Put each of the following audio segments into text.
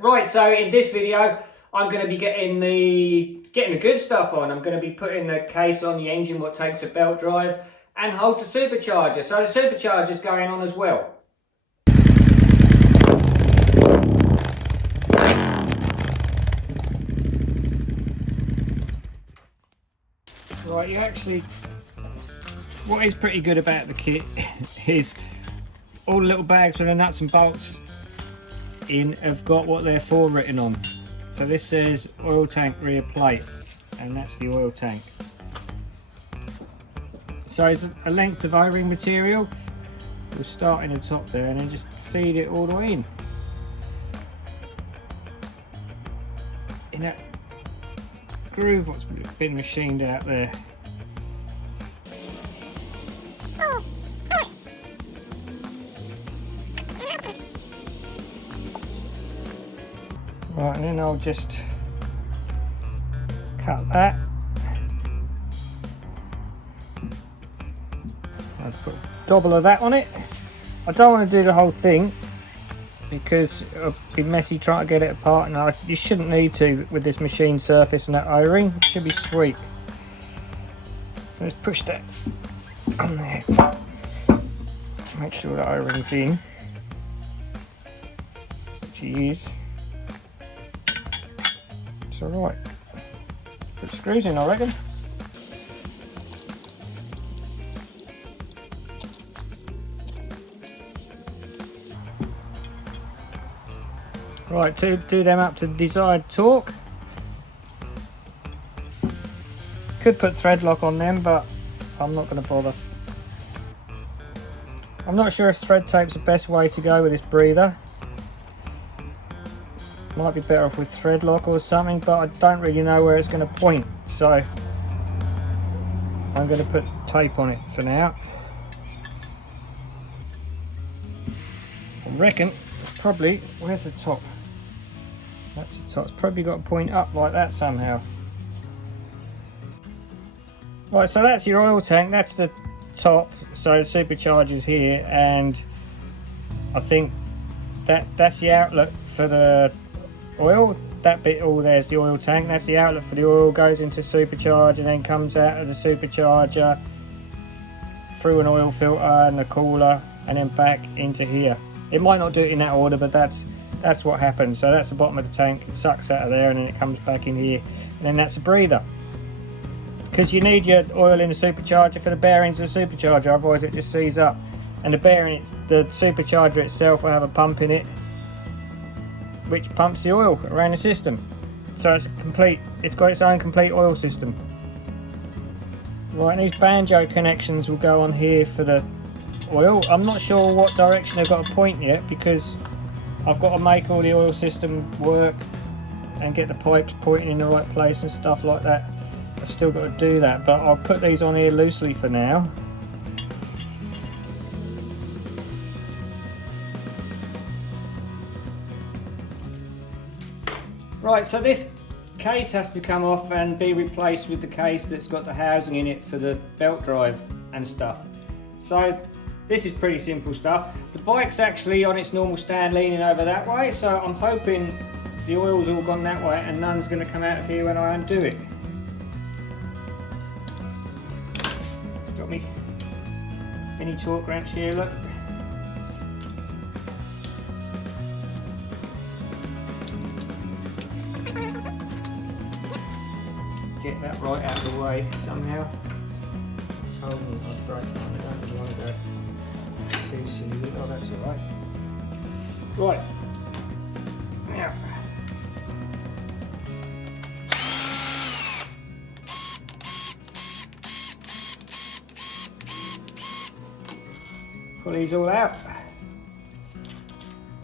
Right, so in this video, I'm going to be getting the good stuff on. I'm going to be putting the case on the engine, what takes a belt drive, and hold the supercharger. So the supercharger's going on as well. Right, you actually, what is pretty good about the kit is all the little bags with the nuts and bolts in have got what they're for written on. So this says oil tank rear plate, and that's the oil tank. So it's a length of O-ring material. We'll start in the top there and then just feed it all the way in that groove what's been machined out there. Right, and then I'll just cut that. I'll put a double of that on it. I don't want to do the whole thing because it'll be messy trying to get it apart, and you shouldn't need to with this machine surface and that O-ring. It should be sweet. So let's push that on there. Make sure the O-ring's in, which he is. It's alright. Put screws in, I reckon. Right, to do them up to the desired torque. Could put thread lock on them, but I'm not going to bother. I'm not sure if thread tape's the best way to go with this breather. Might be better off with thread lock or something, but I don't really know where it's going to point, so I'm going to put tape on it for now. I reckon it's probably, where's the top? That's the top. It's probably got to point up like that somehow. Right, so that's your oil tank, that's the top, so the supercharger's here, and I think that's the outlet for the oil. That bit all there's the oil tank, that's the outlet for the oil, goes into supercharger and then comes out of the supercharger through an oil filter and the cooler and then back into here. It might not do it in that order, but that's what happens. So that's the bottom of the tank, it sucks out of there and then it comes back in here, and then that's a breather. Because you need your oil in the supercharger for the bearings of the supercharger, otherwise it just seizes up. And the bearing, the supercharger itself will have a pump in it which pumps the oil around the system. So it's got its own complete oil system. Right, and these banjo connections will go on here for the oil. I'm not sure what direction they've got to point yet, because I've got to make all the oil system work and get the pipes pointing in the right place and stuff like that. I've still got to do that, but I'll put these on here loosely for now. Right, so this case has to come off and be replaced with the case that's got the housing in it for the belt drive and stuff. So this is pretty simple stuff. The bike's actually on its normal stand leaning over that way, so I'm hoping the oil's all gone that way and none's going to come out of here when I undo it. Got me mini torque wrench here, look. Get that right out of the way somehow. Oh, I'll break on it. I don't want to go too silly. Oh, that's alright. Right. Now. Pull these all out. I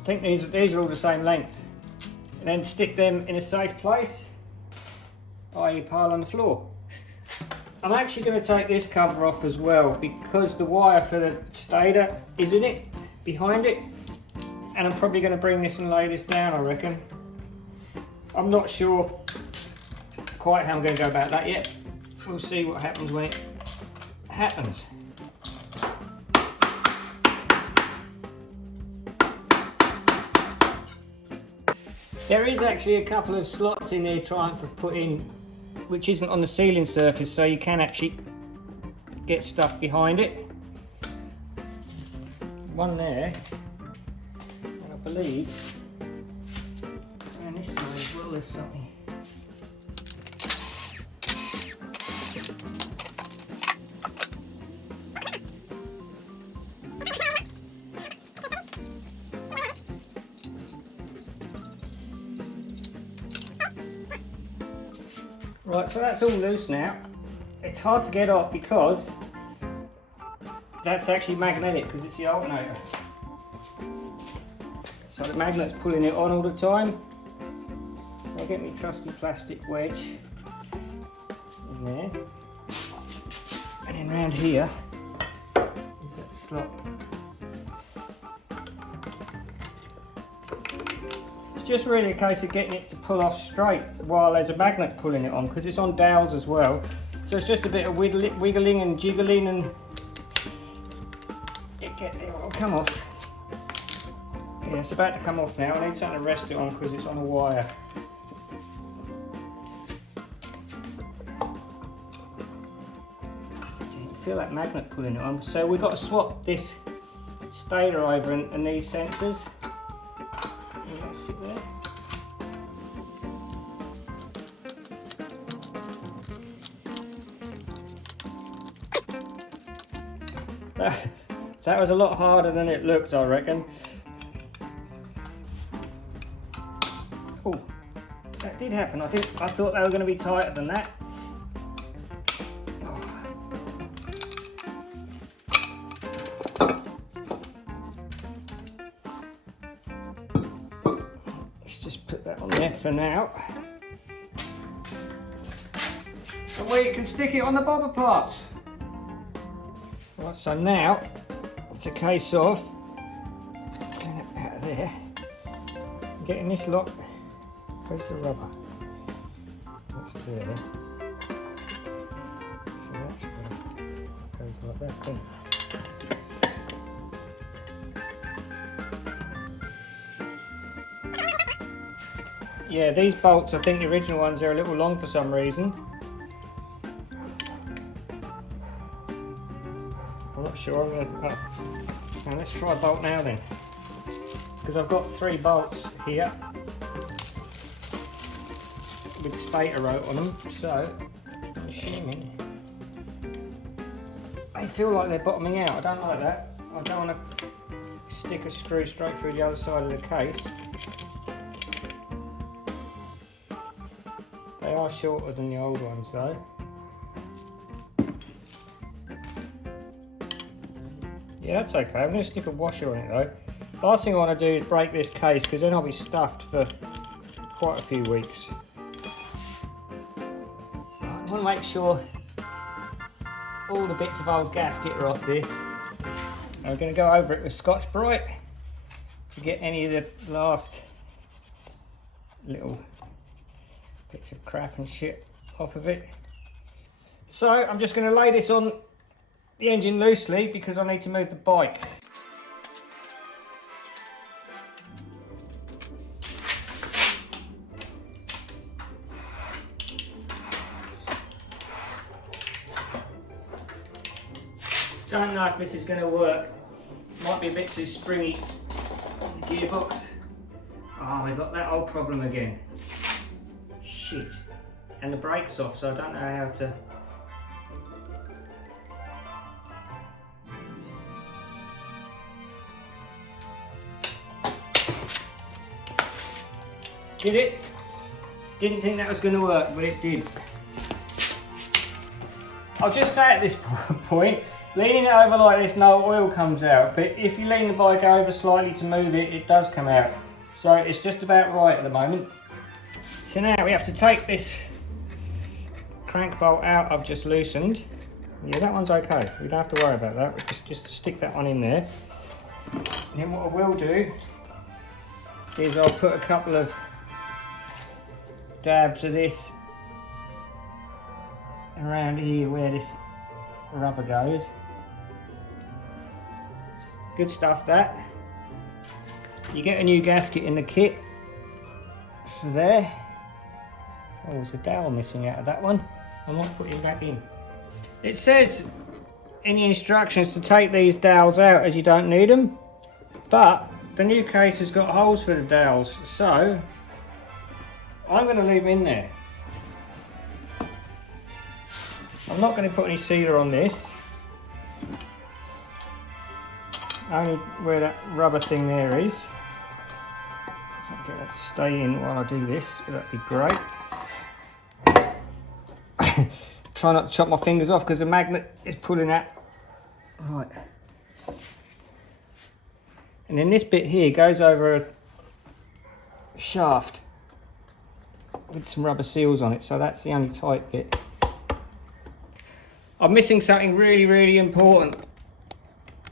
think these are all the same length. And then stick them in a safe place, i.e. pile on the floor. I'm actually going to take this cover off as well, because the wire for the stator is in it, behind it, and I'm probably going to bring this and lay this down, I reckon. I'm not sure quite how I'm going to go about that yet. We'll see what happens when it happens. There is actually a couple of slots in there Triumph have put in, which isn't on the sealing surface, so you can actually get stuff behind it. One there, and I believe around this side as well there's something. Right, so that's all loose now. It's hard to get off because that's actually magnetic because it's the alternator. So the magnet's pulling it on all the time. I'll get my trusty plastic wedge in there. And then round here is that slot. Just really a case of getting it to pull off straight while there's a magnet pulling it on, because it's on dowels as well. So it's just a bit of wiggling and jiggling, and it'll come off. Yeah, it's about to come off now. I need something to rest it on because it's on a wire. You can feel that magnet pulling it on. So we've got to swap this stator over and these sensors. Sit there. That was a lot harder than it looked, I reckon. Oh, that did happen. I thought they were going to be tighter than that. Put that on there for now. So we can stick it on the bobber parts. Right, so now it's a case of getting it out of there, getting this lot. Where's the rubber? That's there. So that's good. Goes like that, doesn't it? Yeah, these bolts, I think the original ones are a little long for some reason. I'm not sure. Now let's try a bolt now then, because I've got 3 bolts here with stator rope on them. So I'm assuming they feel like they're bottoming out. I don't like that. I don't want to stick a screw straight through the other side of the case. They are shorter than the old ones though. Yeah, that's okay. I'm going to stick a washer on it though. Last thing I want to do is break this case, because then I'll be stuffed for quite a few weeks. I want to make sure all the bits of old gasket are off this. I'm going to go over it with Scotch Brite to get any of the last little bits of crap and shit off of it. So I'm just going to lay this on the engine loosely because I need to move the bike. Don't know if this is going to work. Might be a bit too springy on the gearbox. Oh, we got that old problem again. Shit. And the brake's off, so I don't know how to... Did it? Didn't think that was going to work, but it did. I'll just say at this point, leaning it over like this, no oil comes out, but if you lean the bike over slightly to move it, it does come out. So it's just about right at the moment. So now we have to take this crank bolt out I've just loosened. Yeah, that one's okay. We don't have to worry about that. We just stick that one in there. And then what I will do is I'll put a couple of dabs of this around here where this rubber goes. Good stuff, that. You get a new gasket in the kit. for there. Oh, there's a dowel missing out of that one. I might put it back in. It says in the instructions to take these dowels out as you don't need them, but the new case has got holes for the dowels, so I'm going to leave them in there. I'm not going to put any sealer on this, only where that rubber thing there is. If I can get that to stay in while I do this, that'd be great. Try not to chop my fingers off because the magnet is pulling that. Right. And then this bit here goes over a shaft with some rubber seals on it, so that's the only tight bit. I'm missing something really important.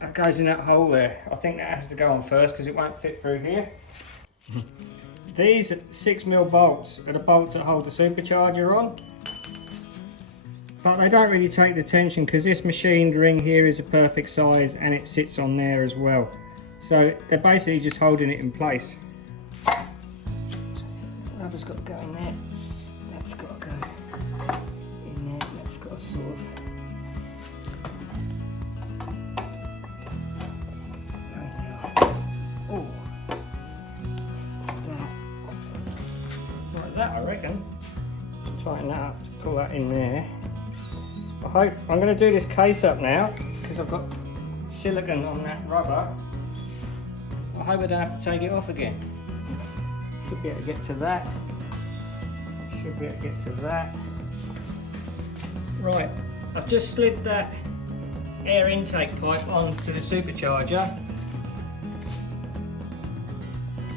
That goes in that hole there. I think that has to go on first because it won't fit through here. These 6mm bolts are the bolts that hold the supercharger on. But they don't really take the tension because this machined ring here is a perfect size and it sits on there as well. So they're basically just holding it in place. Rubber's got to go in there. That's got to go in there. That's got to sort of go in there. Oh, like that I reckon. Just tighten that up to pull that in there. I'm going to do this case up now because I've got silicone on that rubber. I hope I don't have to take it off again. Should be able to get to that. Should be able to get to that. Right, I've just slid that air intake pipe onto the supercharger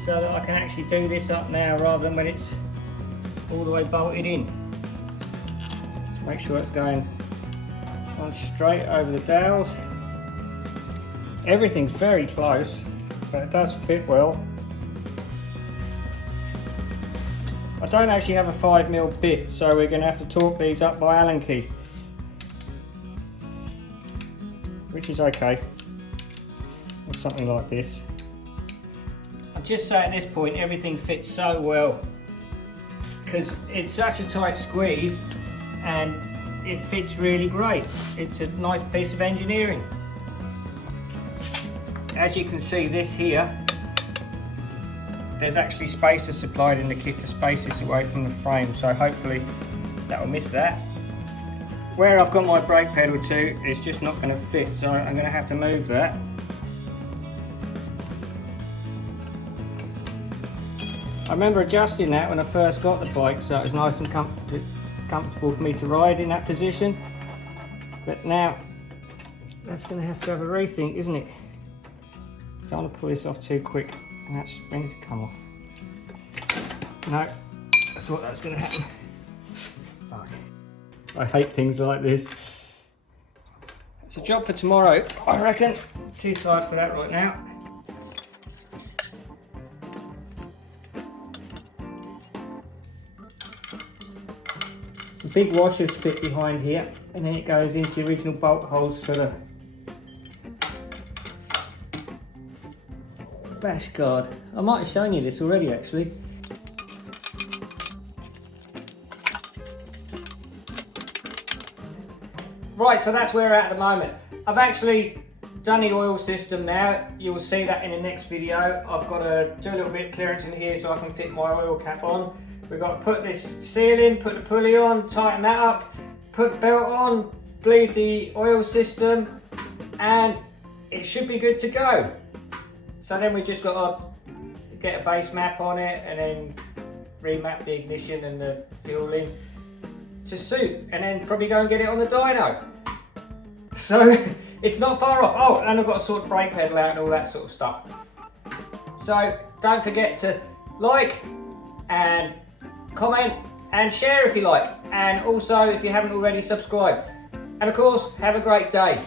so that I can actually do this up now rather than when it's all the way bolted in. Just make sure it's going on straight over the dowels. Everything's very close, but it does fit well. I don't actually have a 5mm bit, so we're going to have to torque these up by Allen key, which is okay, or something like this. I'd just say at this point everything fits so well because it's such a tight squeeze and it fits really great. It's a nice piece of engineering. As you can see, this here, there's actually spacers supplied in the kit to space this away from the frame, so hopefully that will miss that. Where I've got my brake pedal to, it's just not going to fit, so I'm going to have to move that. I remember adjusting that when I first got the bike, so it was nice and comfortable for me to ride in that position, but now that's going to have to have a rethink, isn't it? Don't want to pull this off too quick and that spring to come off. No, I thought that was going to happen. Fuck. I hate things like this. It's a job for tomorrow, I reckon. Too tired for that right now. Some big washers fit behind here, and then it goes into the original bolt holes for the bash guard. I might have shown you this already actually. Right, so that's where we're at the moment. I've actually done the oil system now. You will see that in the next video. I've got to do a little bit of clearance in here so I can fit my oil cap on. We've got to put this seal in, put the pulley on, tighten that up, put the belt on, bleed the oil system, and it should be good to go. So then we just got to get a base map on it and then remap the ignition and the fuel in to suit, and then probably go and get it on the dyno. So it's not far off. Oh, and I've got to sort the brake pedal out and all that sort of stuff. So don't forget to like and comment and share if you like, and also if you haven't already, subscribe. And of course, have a great day.